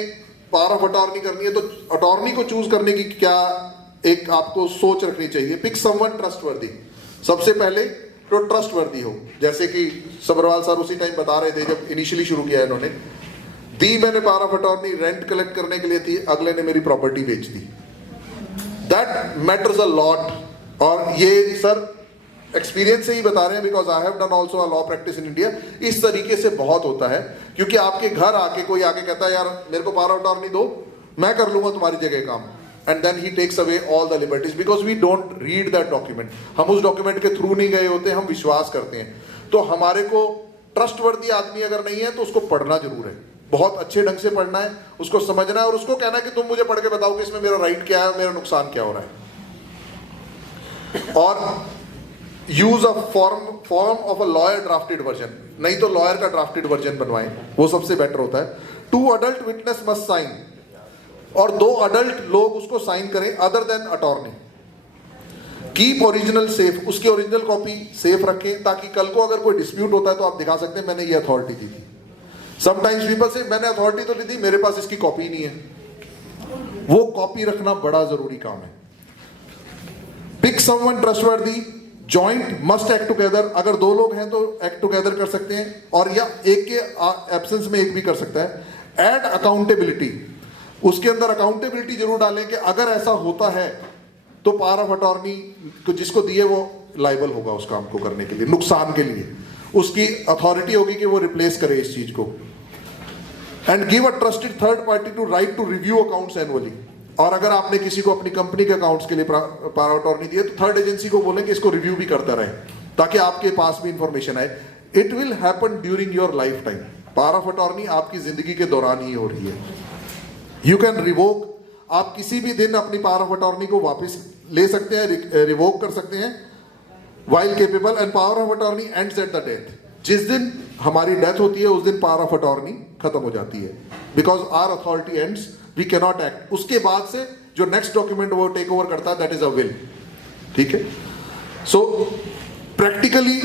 पावर ऑफ अटॉर्नी करनी है तो अटॉर्नी को चूज करने की क्या एक आपको सोच रखनी चाहिए. Pick someone trustworthy. सबसे पहले तो ट्रस्टवर्दी हो, जैसे कि सबरवाल सर उसी टाइम बता रहे थे जब इनिशियली शुरू किया इन्होंने, दी मैंने power of attorney rent collect करने के लिए थी, अगले ने मेरी प्रॉपर्टी बेच दी. That matters a lot. और ये सर एक्सपीरियंस से ही बता रहे हैं, because I have done also a law practice in India. इस तरीके से बहुत होता है, क्योंकि आपके घर आके कोई आके कहता है यार मेरे को पावर ऑफ अटॉर्नी दो, मैं कर लूंगा तुम्हारी जगह काम, and then he takes away all the liberties because we don't read that document. हम उस डॉक्यूमेंट के थ्रू नहीं गए होते, हम विश्वास करते हैं. तो हमारे को ट्रस्टवर्दी आदमी अगर नहीं है तो उसको पढ़ना जरूर है, बहुत अच्छे ढंग से पढ़ना है, उसको समझना है और उसको कहना है कि तुम मुझे पढ़ के बताओ कि इसमें मेरा राइट क्या है, मेरा नुकसान क्या हो रहा है. और use a form of a lawyer drafted version, नहीं तो लॉयर का ड्राफ्टेड वर्जन बनवाएं, वो सबसे बेटर होता है. 2 अडल्ट विटनेस मस्ट साइन, और 2 अडल्ट लोग उसको साइन करें other than attorney. Keep original safe, उसकी ओरिजिनल कॉपी सेफ रखें ताकि कल को अगर कोई डिस्प्यूट होता है तो आप दिखा सकते हैं मैंने ये अथॉरिटी दी थी. समटाइम्स पीपल से मैंने अथॉरिटी तो ली थी, मेरे पास इसकी कॉपी नहीं है. वो कॉपी रखना बड़ा जरूरी काम है. Pick someone trustworthy. Joint must act together, अगर 2 लोग हैं तो एक्ट टुगेदर कर सकते हैं, और या एक के एब्सेंस में एक भी कर सकता है. एड अकाउंटेबिलिटी, उसके अंदर अकाउंटेबिलिटी जरूर डालें कि अगर ऐसा होता है तो पावर ऑफ अटॉर्नी तो जिसको दिए वो लाइबल होगा उस काम को करने के लिए, नुकसान के लिए उसकी अथॉरिटी होगी कि वो रिप्लेस करे इस चीज को. And give a trusted third party to right to review accounts annually. और अगर आपने किसी को अपनी कंपनी के अकाउंट्स के लिए पावर ऑफ अटॉर्नी दी है तो थर्ड एजेंसी को बोलें कि इसको रिव्यू भी करता रहे ताकि आपके पास भी इंफॉर्मेशन आए. It will happen during your life time. Power of attorney आपकी जिंदगी के दौरान ही हो रही है. यू कैन रिवोक, आप किसी भी दिन अपनी पावर ऑफ अटॉर्नी को वापस ले सकते हैं, रिवोक कर सकते हैं while capable. And power of attorney ends at the death. जिस दिन हमारी डेथ होती है उस दिन पावर ऑफ अटॉर्नी खत्म हो जाती है, because our authority ends, we can not act. उसके बाद से जो नेक्स्ट डॉक्यूमेंट वो टेक ओवर करता है दैट इज अ विल. ठीक है. So practically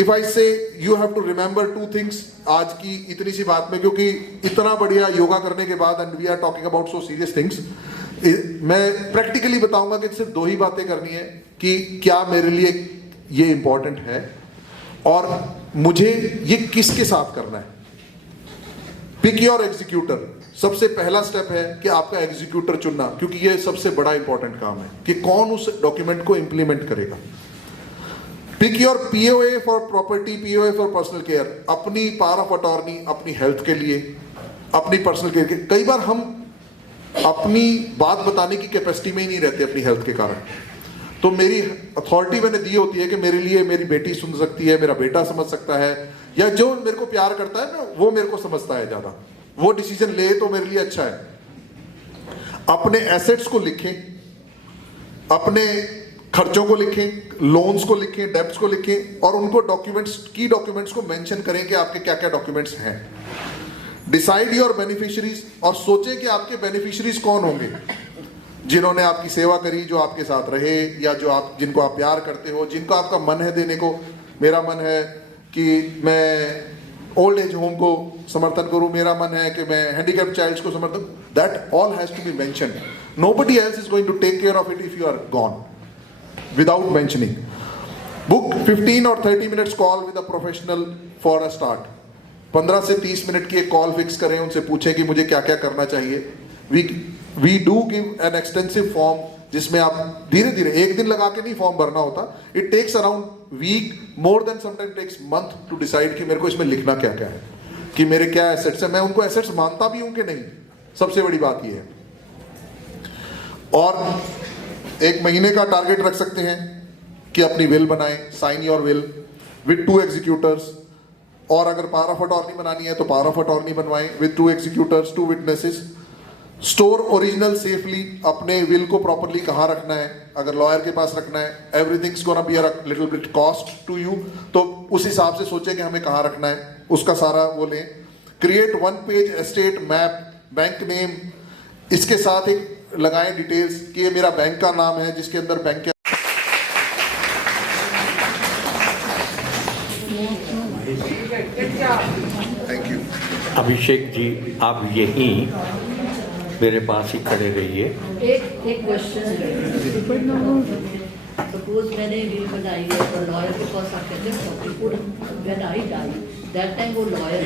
if I say you have to remember 2 things आज की इतनी सी बात में, क्योंकि इतना बढ़िया योगा करने के बाद and we are talking about so serious things, मैं प्रैक्टिकली बताऊंगा कि सिर्फ 2 ही बातें करनी है कि क्या मेरे लिए ये इंपॉर्टेंट है और मुझे ये किसके साथ करना है. Pick your executor. सबसे पहला स्टेप है कि आपका एग्जीक्यूटर चुनना, क्योंकि ये सबसे बड़ा इंपॉर्टेंट काम है कि कौन उस डॉक्यूमेंट को इंप्लीमेंट करेगा. Pick your POA for property, POA for personal care. अपनी पावर ऑफ अटॉर्नी अपनी हेल्थ के लिए, अपनी पर्सनल केयर के. कई बार हम अपनी बात बताने की कैपेसिटी में ही नहीं रहते अपनी हेल्थ के कारण. तो मेरी अथॉरिटी मैंने दी होती है कि मेरे लिए मेरी बेटी सुन सकती है, मेरा बेटा समझ सकता है, या जो मेरे को प्यार करता है ना वो मेरे को समझता है ज्यादा, वो डिसीजन ले तो मेरे लिए अच्छा है. अपने एसेट्स को लिखें, अपने खर्चों को लिखें, लोन्स को लिखें, डेब्ट्स को लिखें, और उनको डॉक्यूमेंट्स, की डॉक्यूमेंट्स को मेंशन करें कि आपके क्या क्या डॉक्यूमेंट्स हैं. डिसाइड योर बेनिफिशियरीज, और सोचें कि आपके बेनिफिशियरीज कौन होंगे, जिन्होंने आपकी सेवा करी, जो आपके साथ रहे, या जो आप जिनको आप प्यार करते हो, जिनको आपका मन है देने को. मेरा मन है कि मैं ओल्ड एज होम को समर्थन करूं, मेरा मन है कि मैं हैंडीकैप चाइल्ड्स को समर्थन. That all has to be mentioned. Nobody else is going to take care of it if you are gone without mentioning. Book 15 और 30 minutes call with a professional for a start. 15 से 30 मिनट की एक कॉल फिक्स करें, उनसे पूछें कि मुझे क्या क्या करना चाहिए. We do give an extensive form जिसमें आप धीरे धीरे, एक दिन लगा के नहीं फॉर्म भरना होता. It takes around week, more than sometime takes month to decide कि मेरे को इसमें लिखना क्या क्या है, कि मेरे क्या एसेट्स है, मैं उनको एसेट्स मानता भी हूं कि नहीं. सबसे बड़ी बात यह है. और 1 महीने का टारगेट रख सकते हैं, कि अपनी विल बनाएं, sign your will with 2 executors, और अगर पावर ऑफ अटॉर्नी बनानी है तो पावर ऑफ अटॉर्नी बनवाएं with 2 executors, 2 witnesses. Store original safely, अपने विल को प्रॉपरली कहाँ रखना है, अगर लॉयर के पास रखना है, everything's gonna be a little bit cost to you, तो उस हिसाब से सोचें कि हमें कहाँ रखना है, उसका सारा वो लें। Create 1 page estate map, bank name, इसके साथ एक लगाएं डिटेल्स कि ये मेरा बैंक का नाम है जिसके अंदर बैंक के। Thank you. अभिषेक जी, आप यहीं मेरे पास ही खड़े रहिए। एक क्वेश्चन सपोज मैंने विल बनाई है और लॉयर के पास आप कहते हैं when I die that time वो लॉयर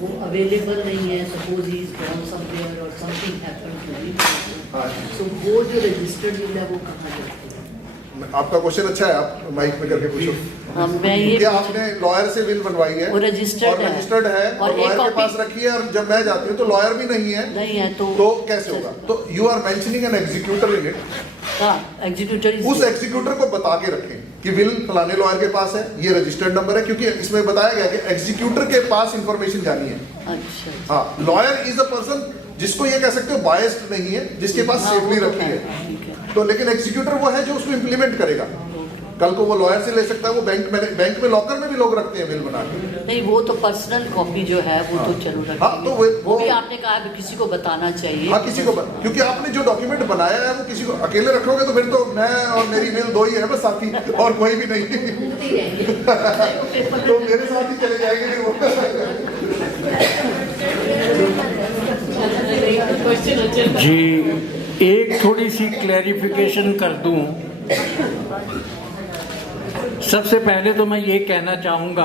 वो अवेलेबल नहीं है, suppose he is gone somewhere और something happened to him, so वो जो रजिस्टर्ड विल है वो कहाँ जाती है? आपका क्वेश्चन अच्छा है, आप माइक में करके पूछो। मैं ये क्या आपने लॉयर से विल बनवाई है, वो रजिस्टर्ड है और लॉयर के पास रखी है, और जब मैं जाती हूँ तो लॉयर भी नहीं है तो कैसे होगा? तो you are mentioning an executor in it. Executor उस एग्जीक्यूटर को बता के रखें कि विल फलाने लॉयर के पास है, ये रजिस्टर्ड नंबर है, क्योंकि इसमें बताया गया कि एग्जीक्यूटर के पास इंफॉर्मेशन जानी है। अच्छा। हाँ, लॉयर इज अ पर्सन जिसको ये कह सकते हो बायस्ड नहीं है, जिसके पास सेफली रखी है, तो लेकिन एग्जीक्यूटर वो है जो उसको इंप्लीमेंट करेगा। कल को वो लॉयर से ले सकता है, वो बैंक में लॉकर में भी लोग रखते हैं बिल बना के। नहीं, वो तो पर्सनल कॉपी जो है वो तो चलो रखेंगे। हाँ, तो वो भी आपने कहा कि किसी को बताना चाहिए। हाँ, किसी को क्योंकि आपने जो डॉक्यूमेंट बनाया है वो किसी को अकेले रखोगे तो फिर तो मैं और मेरी विल 2 ही है बस, साथी और कोई भी नहीं। तो मेरे साथ ही चले जाएंगे फिर वो। जी, एक थोड़ी सी क्लैरिफिकेशन कर दूं। सबसे पहले तो मैं ये कहना चाहूंगा,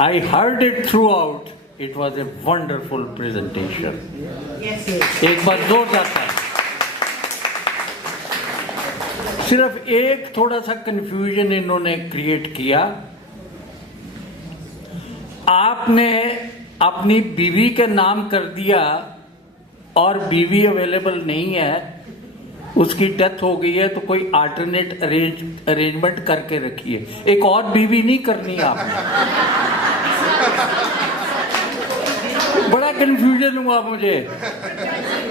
I heard it through out, it was a wonderful presentation. एक बार जोरदार था। सिर्फ एक थोड़ा सा कंफ्यूजन इन्होंने क्रिएट किया। आपने अपनी बीवी के नाम कर दिया और बीवी अवेलेबल नहीं है, उसकी डेथ हो गई है, तो कोई अल्टरनेट अरेंजमेंट करके रखिए। एक और बीवी नहीं करनी आपने। बड़ा कंफ्यूजन हुआ मुझे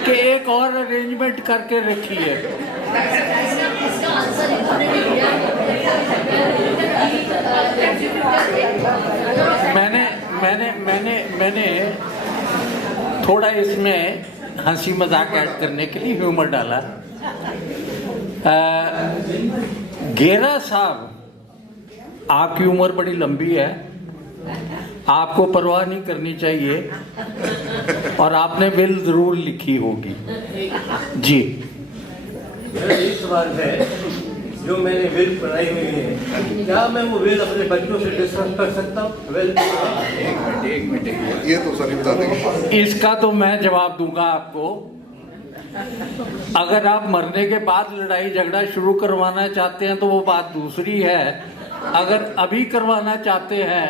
कि एक और अरेंजमेंट करके रखिए। मैंने थोड़ा इसमें हंसी मजाक ऐड करने के लिए ह्यूमर डाला। गेरा साहब, आपकी उम्र बड़ी लंबी है, आपको परवाह नहीं करनी चाहिए और आपने विल जरूर लिखी होगी। जी, मेरा एक सवाल है, जो मैंने विल बनाई हुई है, क्या मैं वो विल अपने बच्चों से डिस्कस कर सकता हूँ? एक मिनट, ये तो सर बता देंगे। इसका तो मैं जवाब दूंगा आपको। अगर आप मरने के बाद लड़ाई झगड़ा शुरू करवाना चाहते हैं तो वो बात दूसरी है। अगर अभी करवाना चाहते हैं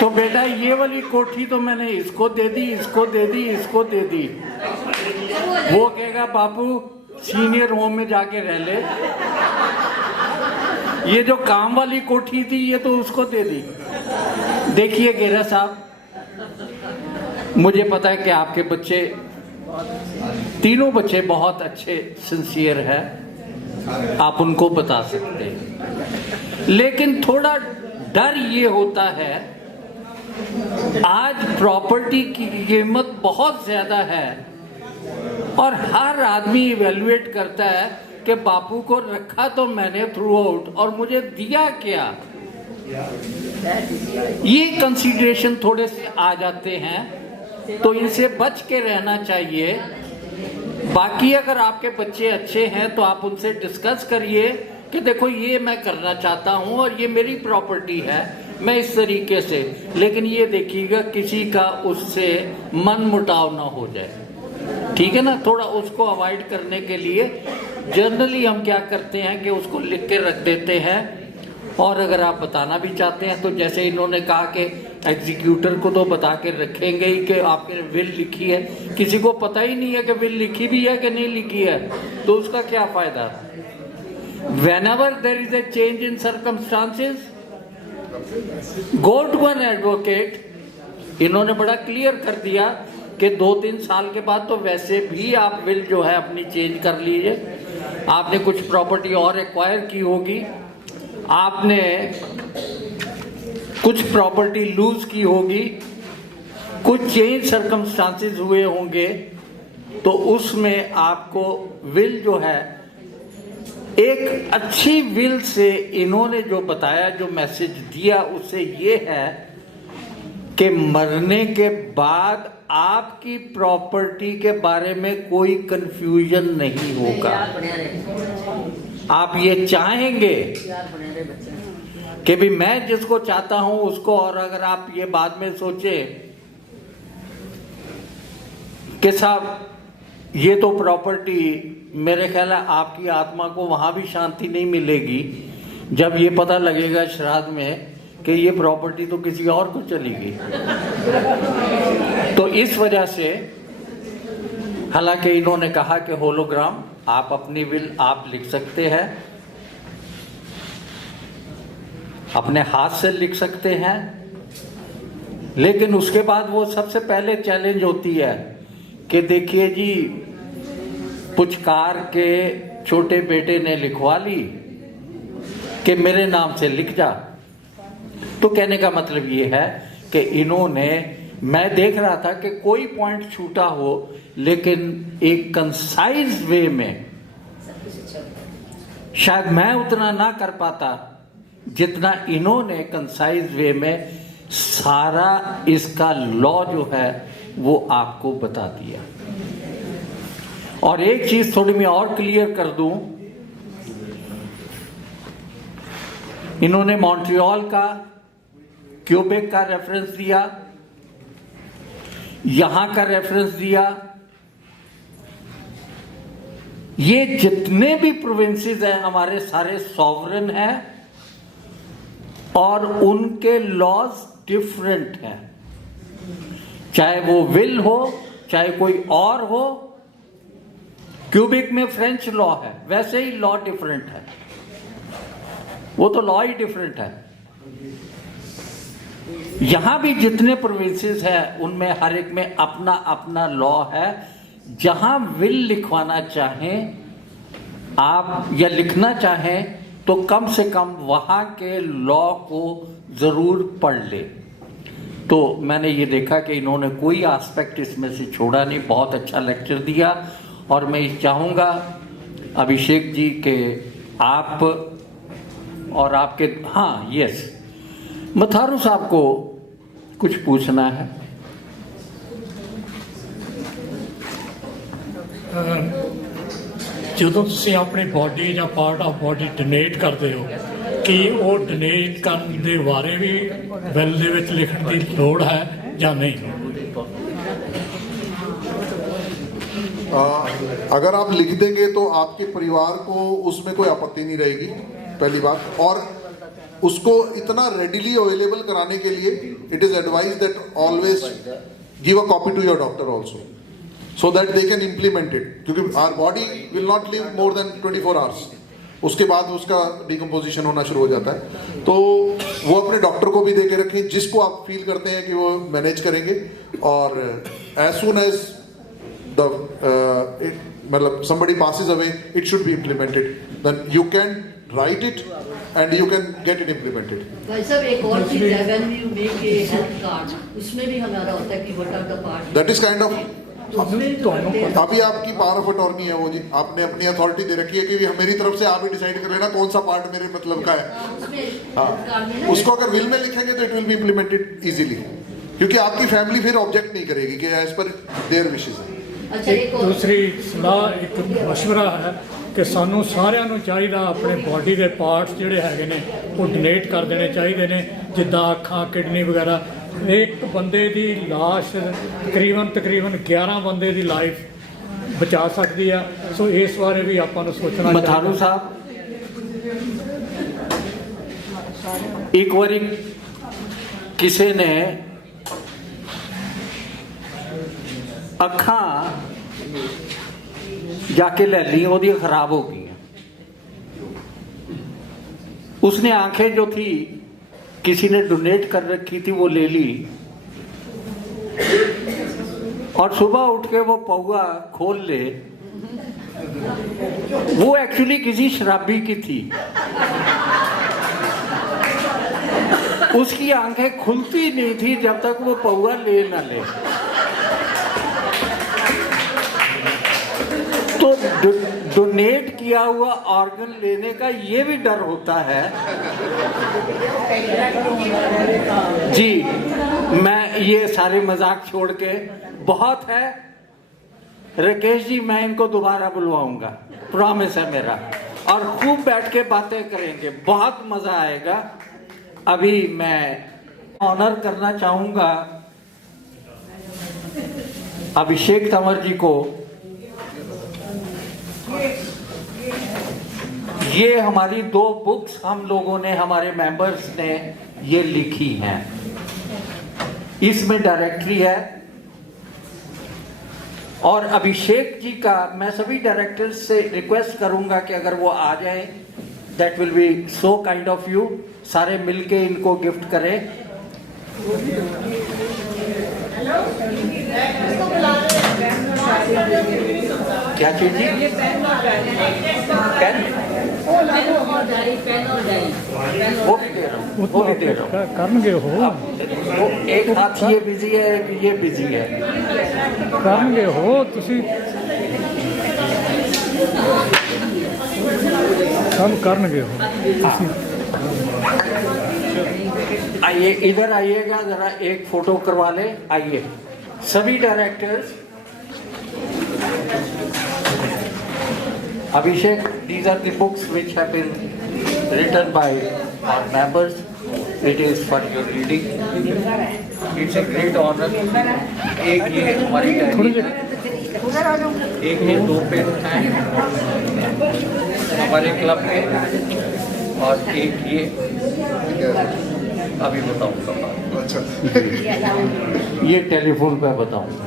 तो बेटा ये वाली कोठी तो मैंने इसको दे दी, इसको दे दी, इसको दे दी। वो कहेगा बापू सीनियर होम में जाके रह ले। ये जो काम वाली कोठी थी ये तो उसको दे दी। देखिए गेरा साहब, मुझे पता है कि आपके बच्चे, तीनों बच्चे बहुत अच्छे सिंसियर हैं, आप उनको बता सकते हैं। लेकिन थोड़ा डर ये होता है, आज प्रॉपर्टी की कीमत बहुत ज्यादा है और हर आदमी इवेल्युएट करता है कि बापू को रखा तो मैंने थ्रू आउट और मुझे दिया क्या। ये कंसीडरेशन थोड़े से आ जाते हैं, तो इनसे बच के रहना चाहिए। बाकी अगर आपके बच्चे अच्छे हैं तो आप उनसे डिस्कस करिए कि देखो ये मैं करना चाहता हूं और ये मेरी प्रॉपर्टी है, मैं इस तरीके से, लेकिन ये देखिएगा किसी का उससे मन मुटाव ना हो जाए। ठीक है ना, थोड़ा उसको अवॉइड करने के लिए जनरली हम क्या करते हैं कि उसको लिख के रख देते हैं और अगर आप बताना भी चाहते हैं तो जैसे इन्होंने कहा कि एग्जीक्यूटर को तो बता के रखेंगे ही कि आपने विल लिखी है, किसी को पता ही नहीं है कि विल लिखी भी है कि नहीं लिखी है, तो उसका क्या फायदा। Whenever there is a change in circumstances, go to an advocate। इन्होंने बड़ा क्लियर कर दिया कि 2-3 साल के बाद तो वैसे भी आप विल जो है अपनी चेंज कर लीजिए। आपने कुछ प्रॉपर्टी और एक्वायर की होगी, आपने कुछ प्रॉपर्टी लूज की होगी, कुछ चेंज सर्कमस्टांसेस हुए होंगे, तो उसमें आपको विल जो है एक अच्छी विल से इन्होंने जो बताया, जो मैसेज दिया, उससे ये है कि मरने के बाद आपकी प्रॉपर्टी के बारे में कोई कंफ्यूजन नहीं होगा। आप ये चाहेंगे कि भी मैं जिसको चाहता हूं उसको, और अगर आप ये बाद में सोचे कि साहब ये तो प्रॉपर्टी, मेरे ख्याल है आपकी आत्मा को वहां भी शांति नहीं मिलेगी जब ये पता लगेगा श्राद्ध में कि ये प्रॉपर्टी तो किसी और को चली गई। तो इस वजह से, हालांकि इन्होंने कहा कि होलोग्राम आप अपनी विल आप लिख सकते हैं, अपने हाथ से लिख सकते हैं, लेकिन उसके बाद वो सबसे पहले चैलेंज होती है कि देखिए जी, पुचकार के छोटे बेटे ने लिखवा ली कि मेरे नाम से लिख जा। तो कहने का मतलब ये है कि इन्होंने, मैं देख रहा था कि कोई पॉइंट छूटा हो, लेकिन एक कंसाइज वे में शायद मैं उतना ना कर पाता जितना इन्होंने कंसाइज वे में सारा इसका लॉ जो है वो आपको बता दिया। और एक चीज थोड़ी मैं और क्लियर कर दूं, इन्होंने मॉन्ट्रियल का, क्यूबेक का रेफरेंस दिया, यहां का रेफरेंस दिया। ये जितने भी प्रोविंसेस हैं हमारे सारे सॉवरेन हैं और उनके लॉज डिफरेंट हैं, चाहे वो विल हो चाहे कोई और हो। क्यूबिक में फ्रेंच लॉ है, वैसे ही लॉ डिफरेंट है, वो तो लॉ ही डिफरेंट है। यहां भी जितने प्रोविंसेस हैं उनमें हर एक में अपना अपना लॉ है। जहां विल लिखवाना चाहें आप या लिखना चाहें तो कम से कम वहां के लॉ को जरूर पढ़ ले। तो मैंने ये देखा कि इन्होंने कोई एस्पेक्ट इसमें से छोड़ा नहीं, बहुत अच्छा लेक्चर दिया। और मैं चाहूँगा अभिषेक जी के आप और आपके, हाँ यस, मथारू साहब को कुछ पूछना है। ਜਦੋਂ ਤੁਸੀਂ ਆਪਣੀ ਬੋਡੀ ਜਾਂ ਪਾਰਟ ਆਫ ਬੋਡੀ ਡੋਨੇਟ ਕਰਦੇ ਹੋ, ਕੀ ਉਹ ਡੋਨੇਟ ਕਰਨ ਦੇ ਬਾਰੇ ਵੀ ਬਿੱਲ ਦੇ ਵਿੱਚ ਲਿਖਣ ਦੀ ਲੋੜ ਹੈ ਜਾਂ ਨਹੀਂ? अगर आप लिख देंगे तो आपके परिवार को उसमें कोई आपत्ति नहीं रहेगी, पहली बात। और उसको इतना रेडिली अवेलेबल कराने के लिए it is advise that always give a copy to your doctor also, so that they can implement it, क्योंकि our body will not live more than 24 hours, उसके बाद उसका डिकम्पोजिशन होना शुरू हो जाता है। तो वो अपने डॉक्टर को भी दे के रखें जिसको आप फील करते हैं कि वो मैनेज करेंगे। और as soon as the मतलब somebody passes away, it should be implemented, then you can write it and you can get it implemented। भाई साहब एक और चीज है, when you make a health card, उसमें भी हमारा होता है कि what are the parts, that is kind of, उसमें अभी आपकी पावर ऑफ अटॉर्नी है वो जी, आपने अपनी अथॉरिटी दे रखी है कि मेरी तरफ से आप ही डिसाइड कर लेना कौन सा पार्ट मेरे मतलब का है। हाँ, उसको अगर विल में लिखेंगे तो it will be implemented easily, क्योंकि आपकी फैमिली फिर ऑब्जेक्ट नहीं करेगी कि एज पर देयर विशेस है। अच्छा एक और ਦੂਸਰੀ ਸਲਾਹ, ਇੱਕ ਮਸ਼ਵਰਾ ਹੈ ਕਿ ਸਾਨੂੰ ਸਾਰਿਆਂ ਨੂੰ ਚਾਹੀਦਾ ਆਪਣੇ ਬਾਡੀ ਦੇ ਪਾਰਟਸ ਜਿਹੜੇ ਹੈਗੇ ਨੇ ਉਹ ਡੋਨੇਟ ਕਰ ਦੇਣੇ ਚਾਹੀਦੇ ਨੇ, ਜਿੱਦਾਂ ਅੱਖਾਂ, ਕਿਡਨੀ ਵਗੈਰਾ। ਇੱਕ ਬੰਦੇ ਦੀ ਲਾਸ਼ ਤਕਰੀਬਨ 11 ਬੰਦੇ ਦੀ ਲਾਈਫ ਬਚਾ ਸਕਦੀ ਆ। ਸੋ ਇਸ ਬਾਰੇ ਵੀ ਆਪਾਂ ਨੂੰ ਸੋਚਣਾ मथारू साहब, एक बारी किसी ने अखा जाके ले ली, वो खराब हो गई। उसने आंखें जो थी किसी ने डोनेट कर रखी थी वो ले ली, और सुबह उठ के वो पौआ खोल ले, वो एक्चुअली किसी शराबी की थी। उसकी आंखें खुलती नहीं थी जब तक वो पौआ ले ना ले। तो डोनेट किया हुआ ऑर्गन लेने का ये भी डर होता है। जी, मैं ये सारे मजाक छोड़ के, बहुत है राकेश जी, मैं इनको दोबारा बुलवाऊंगा, प्रॉमिस है मेरा, और खूब बैठ के बातें करेंगे, बहुत मजा आएगा। अभी मैं ऑनर करना चाहूंगा अभिषेक तंवर जी को। ये हमारी 2 बुक्स हम लोगों ने, हमारे मेंबर्स ने ये लिखी हैं। इसमें डायरेक्टरी है, और अभिषेक जी का मैं सभी डायरेक्टर्स से रिक्वेस्ट करूंगा कि अगर वो आ जाए, that will be so kind of you, सारे मिलके इनको गिफ्ट करें। क्या चीज जी? पेन? वो भी दे रहा हूँ, वो भी दे रहा हूँ। करनगे हो, वो एक हाथ ये बिजी है, एक ये बिजी है। करनगे हो तुसी, सब करनगे हो। आइए इधर आइएगा, जरा एक फोटो करवा ले। आइए सभी directors. Abhishek, these are the books which have been written by our members. It is for your reading. It's a great honor. एक ये हमारी डायरी है, एक ये 2 पेन हैं हमारे क्लब में, और एक ये अभी बताऊंगा। अच्छा, ये टेलीफोन पे बताऊंगा।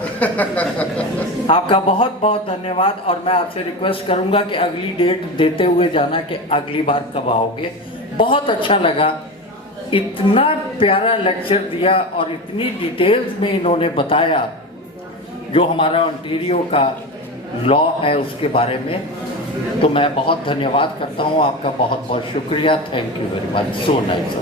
आपका बहुत बहुत धन्यवाद, और मैं आपसे रिक्वेस्ट करूंगा कि अगली डेट देते हुए जाना कि अगली बार कब आओगे। बहुत अच्छा लगा, इतना प्यारा लेक्चर दिया और इतनी डिटेल्स में इन्होंने बताया जो हमारा ओंटारियो का लॉ है उसके बारे में। तो मैं बहुत धन्यवाद करता हूँ, आपका बहुत बहुत शुक्रिया। Thank you very much, so nice.